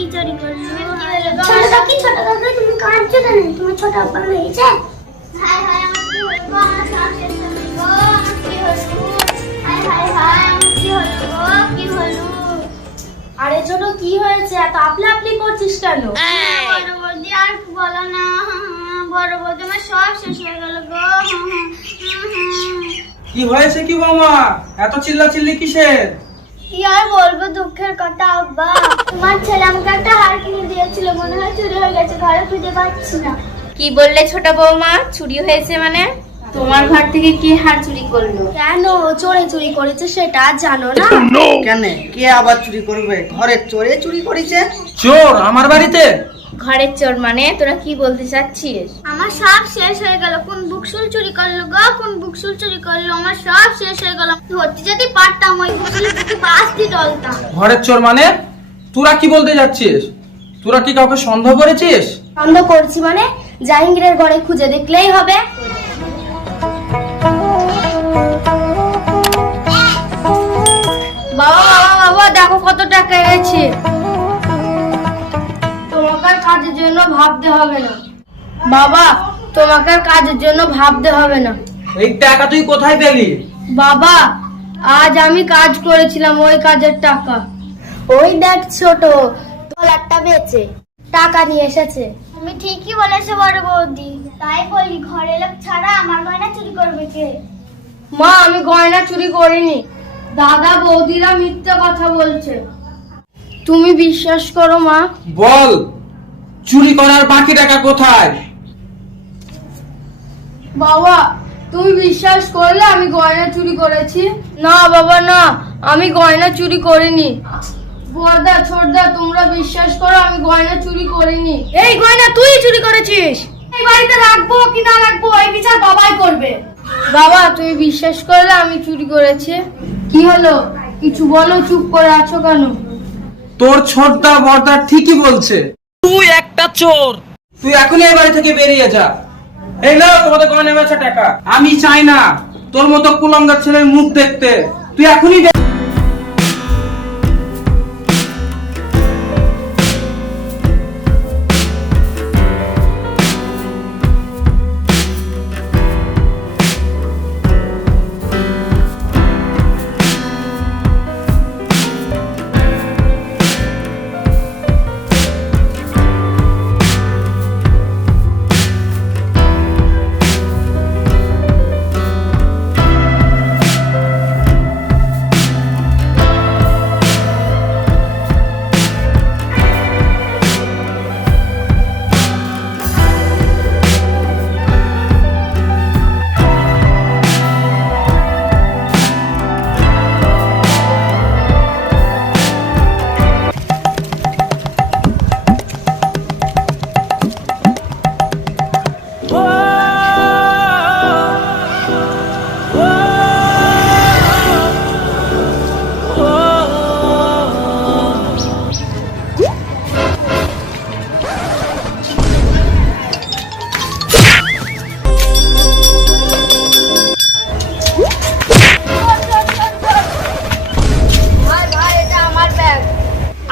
কি চুরি করছো? ছোট কাকি তুমি কাঁদছো কেন? তোমার ছোট আপা হয়েছে? হায় হায় আমার কি হলো গো? আমার সব শেষ হয়ে গেল গো। আমার কি হলো? হায় হায় হায় আমার কি হলো গো? কি হলো? আরে ছোট কি হয়েছে? এত আপলি আপলি করছিস কেন? বড় বৌদি আর বলো না। বড় বৌদি আমার সব শেষ হয়ে গেল গো। কি হয়েছে কি বৌমা? এত চিল্লাচিল্লি কিসের? কি আর বলবো দুঃখের কথা আব্বা। তোমার ছেলে আমাকে একটা হার কিনে দিয়েছিল, মনে হয় চুরি হয়ে গেছে, ঘরে খুঁজে পাচ্ছি না। কি বললে ছোট বৌমা? চুরি হয়েছে মানে? তোমার ঘর থেকে কি হার চুরি করলো? কেন চোরে চুরি করেছে সেটা জানো না? কেন, কে আবার চুরি করবে? ঘরের চোরে চুরি করেছে। চোর আমার বাড়িতে? ঘরের চোর মানে তোরা কি বলতে চাচ্ছিস? আমার সব শেষ হয়ে গেল। কোন বুকসুল চুরি করলো গো? কোন বুকসুল চুরি করলো? আমার সব শেষ হয়ে গেল। ধরতে যদি পারতাম ওই বুকসুলের দিকে বাঁচতে ডলতাম। ঘরের চোর মানে? তোরা কি বলতে যাচ্ছিস? তোরা কি কাউকে সন্দেহ করেছিস? সন্দেহ করছি মানে? জাহাঙ্গীরের ঘরে খুঁজে দেখলেই হবে। বাবা বাবা বাবা দেখো কত টাকা এনেছি। তোমাকে আর কাজের জন্য ভাবতে হবে না বাবা, তোমাকে আর কাজের জন্য ভাবতে হবে না এই টাকা তুই কোথায় পেলি? বাবা। আজ আমি কাজ করেছিলাম, ওই কাজের টাকা। ওই দেখ ছোট ডলারটা বেচে টাকা নিয়ে এসেছে। তুমি ঠিকই বলেছো বড় বৌদি। তাই বলি ঘরে লোক ছাড়া আমার গয়না চুরি করবে কে? মা আমি গয়না চুরি করিনি, দাদা বৌদিরা মিথ্যে কথা বলছে। তুমি বিশ্বাস করো মা। বল, চুরি করার বাকি টাকা কোথায়? বাবা তুমি বিশ্বাস করলে আমি গয়না চুরি করেছি? না বাবা না, আমি গয়না চুরি করিনি। বড়দা ছোটদা তোমরা বিশ্বাস করো আমি গয়না চুরি করিনি। এই গয়না তুই চুরি করেছিস। এই বাড়িতে রাখবো কি না রাখবো এই বিচার বাবাই করবে। বাবা তুমি বিশ্বাস করলে আমি চুরি করেছি। কি হলো কিছু বলো, চুপ করে আছো কেন? তোর ছোটদা বড়দা ঠিকই বলছে, তুই একটা চোর। তুই এখনই এই বাড়ি থেকে বেরিয়ে যা। এই নাও তোমাদের গয়না বেচা টাকা। আমি চাই না তোর মতো কুলঙ্গার ছেলের মুখ দেখতে। তুই এখনই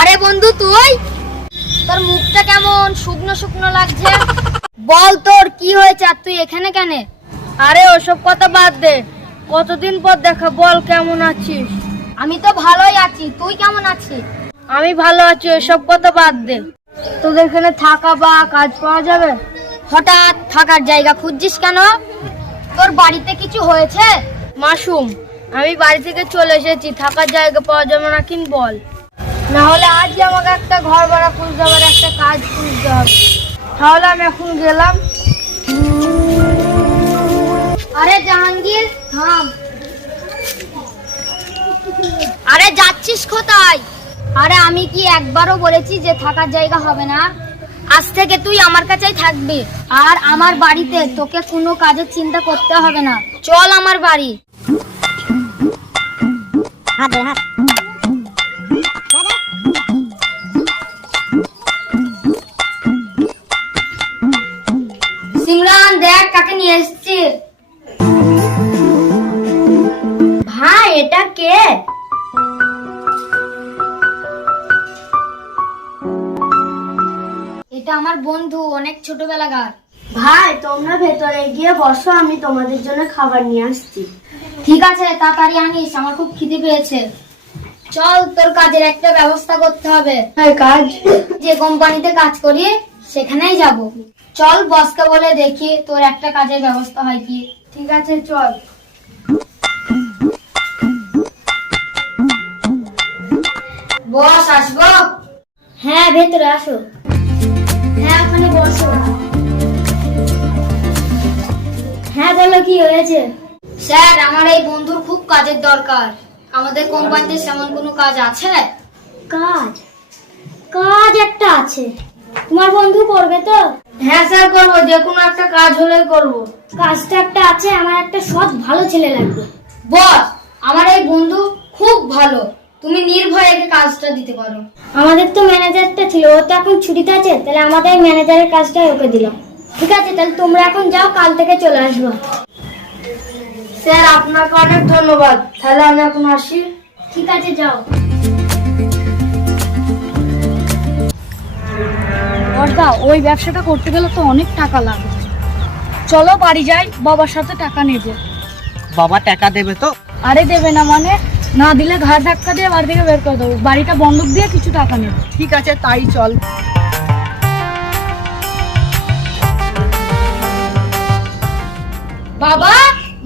আরে বন্ধু তুই, তোর মুখটা কেমন শুকনো শুকনো লাগছে। বল তোর কি হয়েছে আর তুই এখানে কেন? আরে ওসব কথা বাদ দে, কতদিন পর দেখা, বল কেমন আছিস? আমি তো ভালোই আছি, তুই কেমন আছিস? আমি ভালো আছি, ওসব কথা বাদ দে। তোদের এখানে থাকা বা কাজ পাওয়া যাবে? হঠাৎ থাকার জায়গা খুঁজছিস কেন? তোর বাড়িতে কিছু হয়েছে? মাসুম আমি বাড়ি থেকে চলে এসেছি, থাকার জায়গা পাওয়া যাবে না কিন বল। না হলে আজই আমাকে একটা ঘর ভাড়া খুঁজতে হবে, একটা কাজ খুঁজতে হবে। তাহলে আমি এখন গেলাম। আরে জাহাঙ্গীর থাম। আরে যাচ্ছিস কোথায়? আরে আমি কি একবারও বলেছি যে থাকার জায়গা হবে না? আজ থেকে তুই আমার কাছেই থাকবি, আর আমার বাড়িতে তোকে কোনো কাজের চিন্তা করতে হবে না। চল আমার বাড়ি। সিমরান দেখ কাকে নিয়ে এসেছি। ভাই এটা কে? এটা আমার বন্ধু, অনেক ছোটবেলাকার। ভাই তোমরা ভেতরে গিয়ে বসো, আমি তোমাদের জন্য খাবার নিয়ে আসছি। ঠিক আছে, তাড়াতাড়ি আনিস, আমার খুব খিদে পেয়েছে। চল, তোর কাজের একটা ব্যবস্থা করতে হবে। হ্যাঁ, কাজ? যে কোম্পানিতে কাজ করি সেখানেই যাব। চল বসকে বলে দেখি তোর একটা কাজের ব্যবস্থা হয় কি। ঠিক আছে, চল। বস, আসবো? হ্যাঁ, ভেতরে আসো। হ্যাঁ, ওখানে বসো। হ্যাঁ, বলো কি হয়েছে? স্যার, আমার এই বন্ধুর খুব কাজের দরকার। আমাদের কোম্পানিতে সেমন কোনো কাজ আছে? কাজ? কাজ একটা আছে। তোমার বন্ধু করবে তো? হ্যাঁ স্যার, করবো। যে কোনো একটা কাজ হলেই করবো। কাজটা একটা আছে, আমার একটা সৎ ভালো ছেলে লাগবে। বস, আমার এই বন্ধু খুব ভালো, তুমি নির্ভয়ে একে কাজটা দিতে পারো। আমাদের তো ম্যানেজারটা ছিল, ও তো এখন ছুটিতে আছে, তাহলে আমাদের ম্যানেজারের কাজটা ওকে দিলাম। ঠিক আছে, তাহলে তোমরা এখন যাও, কাল থেকে চলে আসবো। স্যার, আপনাকে অনেক ধন্যবাদ। তাহলে আমি এখন আসি। ঠিক আছে, যাও। বর্দা, ওই ব্যবসাটা করতে গেলে তো অনেক টাকা লাগবে। চলো বাড়ি যাই, বাবার সাথে টাকা নেব। বাবা টাকা দেবে তো? আরে দেবে না মানে? না দিলে ঘাড় ধাক্কা দিয়ে বাড়ি থেকে বের করে দেবো। বাড়িটা বন্ধক দিয়ে কিছু টাকা নেব। ঠিক আছে, তাই চল। বাবা,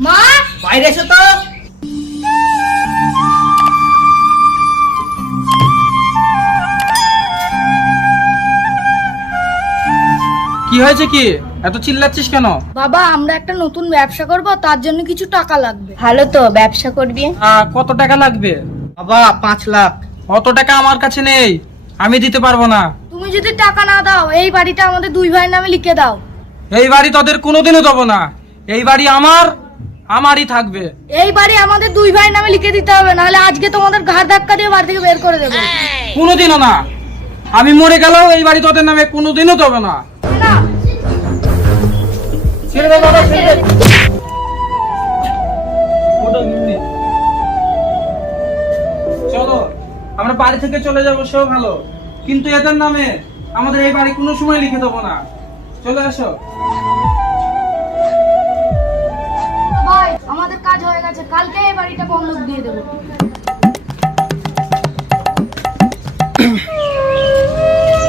মা, বাইরে এসো তো। কি হয়েছে, কি এত চিল্লাচ্ছিস কেন? বাবা, আমরা একটা নতুন ব্যবসা করব, তার জন্য কিছু টাকা লাগবে। ভালো তো, ব্যবসা করবি? কত টাকা লাগবে? বাবা 5 লাখ। অত টাকা আমার কাছে নেই, আমি দিতে পারবো না। তুমি যদি টাকা না দাও, এই বাড়িটা আমাদের দুই ভাইয়ের নামে লিখে দাও। এই বাড়ি তোদের কোনোদিনও দেবো না। এই বাড়ি আমারই থাকবে। এই বাড়ি আমাদের দুই ভাইয়ের নামে লিখে দিতে হবে, নাহলে আজকে তোমাদের ঘাড় ধাক্কা দিয়ে বাড়ি থেকে বের করে দেবো। কোনোদিনও না। আমি মরে গেলেও এই বাড়ি তোদের নামে কোনোদিনও দেবো না। না, ছেড়ে দে বাবা, ছেড়ে দে। ওটা নিয়ে। চলো, আমরা বাড়ি থেকে চলে যাবো, সেও ভালো, কিন্তু এদের নামে আমাদের এই বাড়ি কোনো সময় লিখে দেবো না। চলে আসো। ভাই, আমাদের কাজ হয়ে গেছে, কালকে এই বাড়িটা বন্ধক দিয়ে দেবো।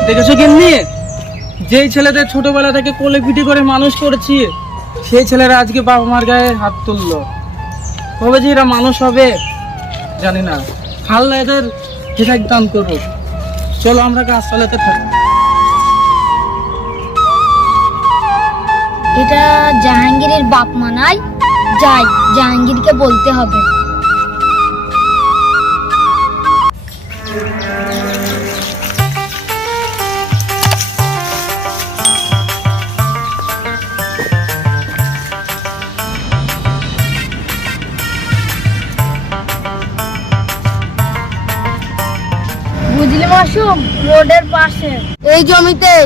দেখেছো কেমনি, যেই ছেলেদের ছোটবেলা থেকে কোলে পিটি করে মানুষ করেছি, সেই ছেলেরা আজকে বাবা মার গায়ে হাত তুললো। কবে যে এরা মানুষ হবে জানি না। আল্লাহ এদের হেদায়েত দান করুক। চলো আমরা কাজ চালাতে থাকি। এটা জাহাঙ্গীরের বাপ মানায়, যাই জাহাঙ্গীরকে বলতে হবে। বুঝলি মাসুম, রোডের পাশে এই জমিতেই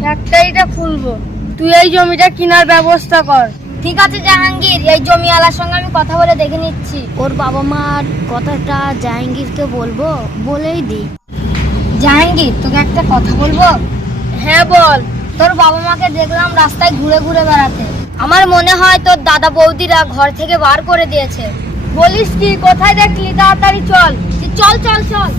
ফ্যাক্টরিটা খুলবো। তুই এই জমিটা কেনার ব্যবস্থা কর। ঠিক আছে জাহাঙ্গীর, এই জমিওয়ালার সঙ্গে আমি কথা বলে দেখে নিচ্ছি। ওর বাবা মার কথাটা জাহাঙ্গীরকে বলবো, বলেই দিই। জাহাঙ্গীর, তোকে একটা কথা বলবো? হ্যাঁ বল। তোর বাবা মাকে দেখলাম রাস্তায় ঘুরে ঘুরে বেড়াতে। আমার মনে হয় তোর দাদা বৌদিরা ঘর থেকে বার করে দিয়েছে। বলিস কি? কোথায় দেখলি? তাড়াতাড়ি চল। চল চল চল।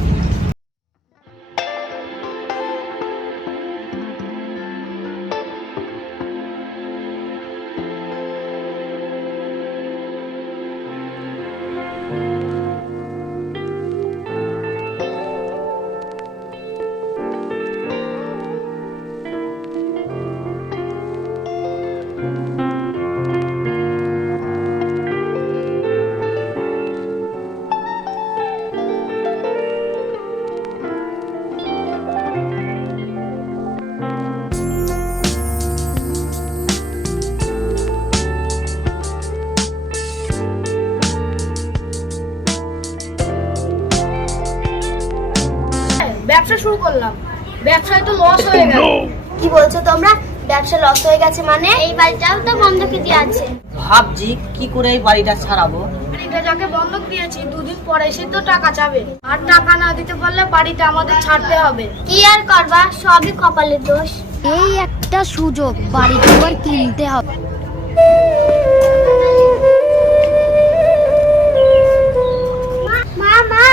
ব্যবসা শুরু করলাম, ব্যবসায় তো লস হয়ে গেল। কি বলছো তোমরা? ব্যবসা লস হয়ে গেছে মানে? এই বাড়িটাও তো বন্ধকে দিয়ে আছে। ভাবছি কি করে এই বাড়িটা ছাড়াবো। বাড়িটা যাকে বন্ধক দিয়েছি, দুদিন পরে এসে তো টাকা চাবে, আর টাকা না দিতে পারলে বাড়িটা আমাদের ছাড়তে হবে। কি আর করবা, সবই কপালের দোষ। এই একটা সুযোগ, বাড়ি দুয়ার কিনতে হবে। মা মা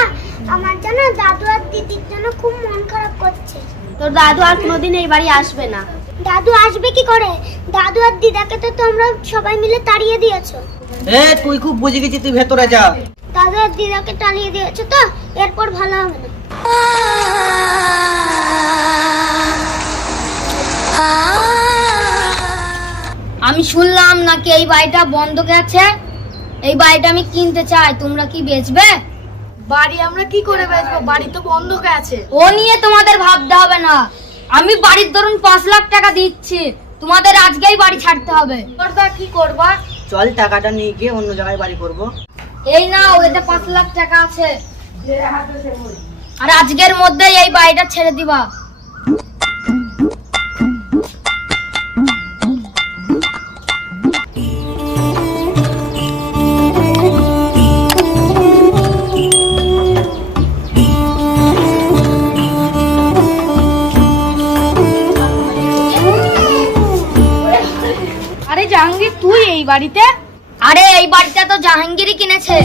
আমার জানো দাদু আর দিদির জন্য খুব মন খারাপ করছে। তোর দাদু আর কোনোদিন এই বাড়ি আসবে না। দাদু আসবে কি করে? দাদু আর দিদাকে তো তোমরা সবাই মিলে তাড়িয়ে দিয়েছো। এ তুই খুব বুঝে গেছিস, তুই ভেতরে যা। দাদু আর দিদাকে তাড়িয়ে দিয়েছো তো এরপর ভালো হবে না। আমি শুনলাম নাকি এই বাড়িটা বন্ধক আছে। এই বাড়িটা আমি কিনতে চাই, তোমরা কি বেচবে? বাড়ি আমরা কি করে বেচবো? বাড়ি তো বন্ধকে আছে। ও নিয়ে তোমাদের ভাবতে হবে না। আমি বাড়ির ধরুন 5 লাখ টাকা দিচ্ছি, তোমাদের আজকেই বাড়ি ছাড়তে হবে। তোমরা কি করবা? চল টাকাটা নিয়ে গিয়ে অন্য জায়গায় বাড়ি করব। এই নাও, এতে 5 লাখ টাকা আছে, আর আজকের মধ্যেই এই বাড়িটা ছেড়ে দিবা। আরে জাহাঙ্গীর, তুই এই বাড়িতে? আরে এই বাড়িটা তো জাহাঙ্গীরই কিনেছে।